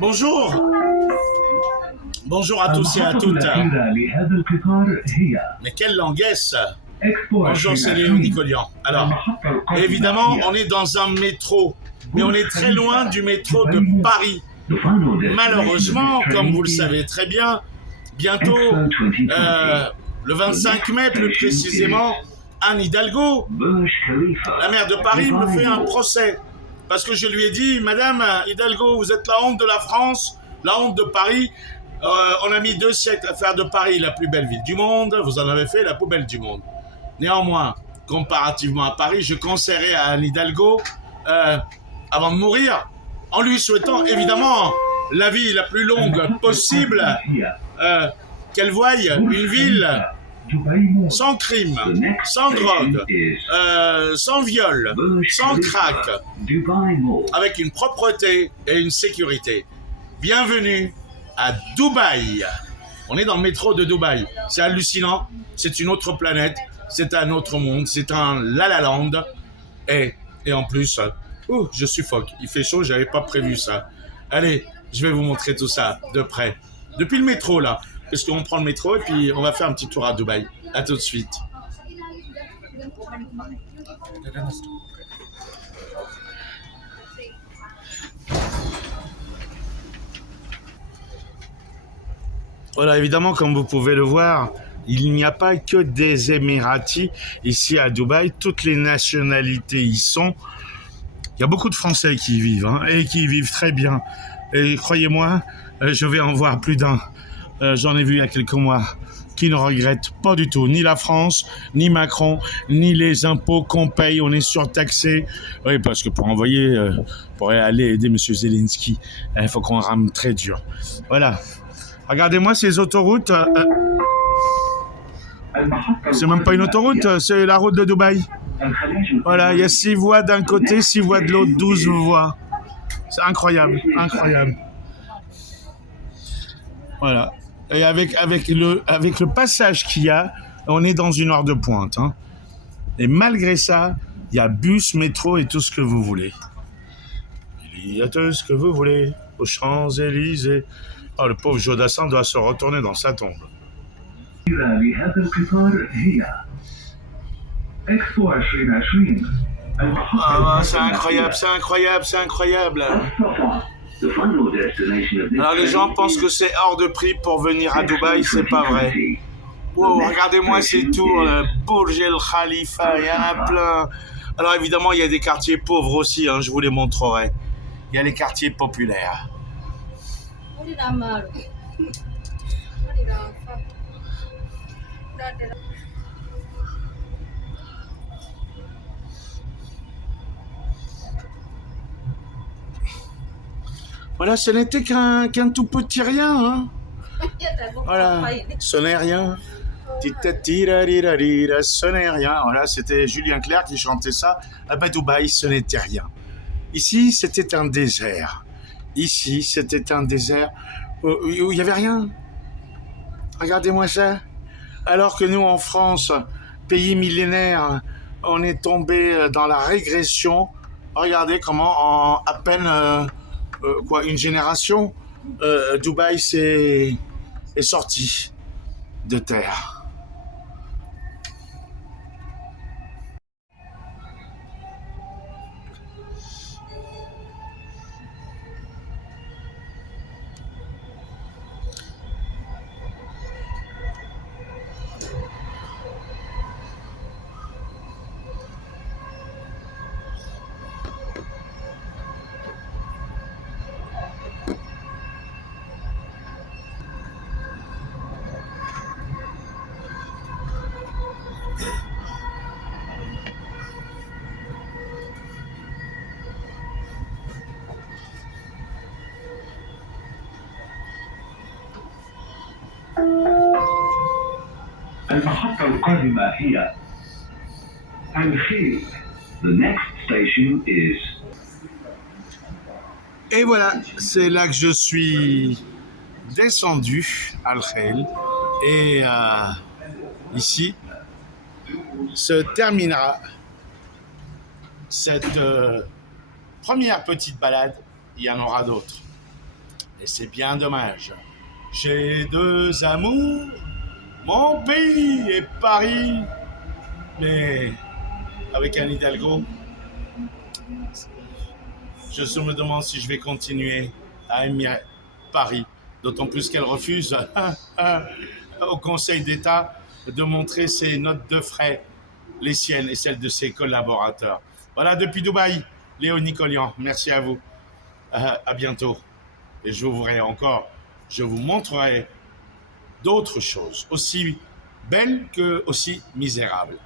Bonjour, bonjour à tous et à toutes. Mais quelle langue est-ce? Bonjour, c'est Léo Nicolian. Alors, évidemment, on est dans un métro, mais on est très loin du métro de Paris. Malheureusement, comme vous le savez très bien, bientôt, le 25 mai plus précisément, Anne Hidalgo, la maire de Paris, me fait un procès. Parce que je lui ai dit, Madame Hidalgo, vous êtes la honte de la France, la honte de Paris. On a mis 2 siècles à faire de Paris la plus belle ville du monde. Vous en avez fait la poubelle du monde. Néanmoins, comparativement à Paris, je conseillerais à Anne Hidalgo, avant de mourir, en lui souhaitant évidemment la vie la plus longue possible, qu'elle voie une ville sans crime, sans drogue, sans viol, sans crack, avec une propreté et une sécurité. Bienvenue à Dubaï. On est dans le métro de Dubaï. C'est hallucinant, c'est une autre planète, c'est un autre monde, c'est un La La Land. Et en plus, je suffoque, il fait chaud, j'avais pas prévu ça. Allez, je vais vous montrer tout ça de près. Depuis le métro là, parce qu'on prend le métro et puis on va faire un petit tour à Dubaï. À tout de suite. Voilà, évidemment, comme vous pouvez le voir, il n'y a pas que des Émiratis ici à Dubaï. Toutes les nationalités y sont. Il y a beaucoup de Français qui y vivent, et qui y vivent très bien. Et croyez-moi, je vais en voir plus d'un. J'en ai vu il y a quelques mois qui ne regrettent pas du tout ni la France, ni Macron, ni les impôts qu'on paye. On est surtaxé. Oui, parce que pour aller aider M. Zelensky, il faut qu'on rame très dur. Voilà. Regardez-moi ces autoroutes. C'est même pas une autoroute, c'est la route de Dubaï. Voilà, il y a 6 voies d'un côté, 6 voies de l'autre, 12 voies. C'est incroyable, incroyable. Voilà. Et avec le passage qu'il y a, on est dans une heure de pointe. Et malgré ça, il y a bus, métro et tout ce que vous voulez. Il y a tout ce que vous voulez aux Champs-Élysées. Oh, le pauvre Jodassin doit se retourner dans sa tombe. Ah, c'est incroyable, c'est incroyable, c'est incroyable. Alors les gens pensent que c'est hors de prix pour venir à Dubaï, c'est pas vrai. Wow, regardez-moi ces tours, Burj El Khalifa, il y en a plein. Alors évidemment, il y a des quartiers pauvres aussi, je vous les montrerai. Il y a les quartiers populaires. Voilà, ce n'était qu'un tout petit rien. Voilà, ce n'est rien. Ce n'est rien. Voilà, c'était Julien Clerc qui chantait ça. À Dubaï, ce n'était rien. Ici, c'était un désert. Ici, c'était un désert où il n'y avait rien. Regardez-moi ça. Alors que nous, en France, pays millénaire, on est tombé dans la régression. Regardez comment, en à peine une génération, Dubaï est sorti de terre. المحطة القادمة هي الخيل. The next station is. Et voilà, c'est là que je suis descendu, Al Khail. Et ici se terminera cette première petite balade. Il y en aura d'autres. Et c'est bien dommage. J'ai deux amours, mon pays et Paris. Mais avec Anne Hidalgo, je me demande si je vais continuer à aimer Paris. D'autant plus qu'elle refuse au Conseil d'État de montrer ses notes de frais, les siennes et celles de ses collaborateurs. Voilà, depuis Dubaï, Léo Nicolian, merci à vous. À bientôt. Et je vous montrerai d'autres choses, aussi belles que aussi misérables.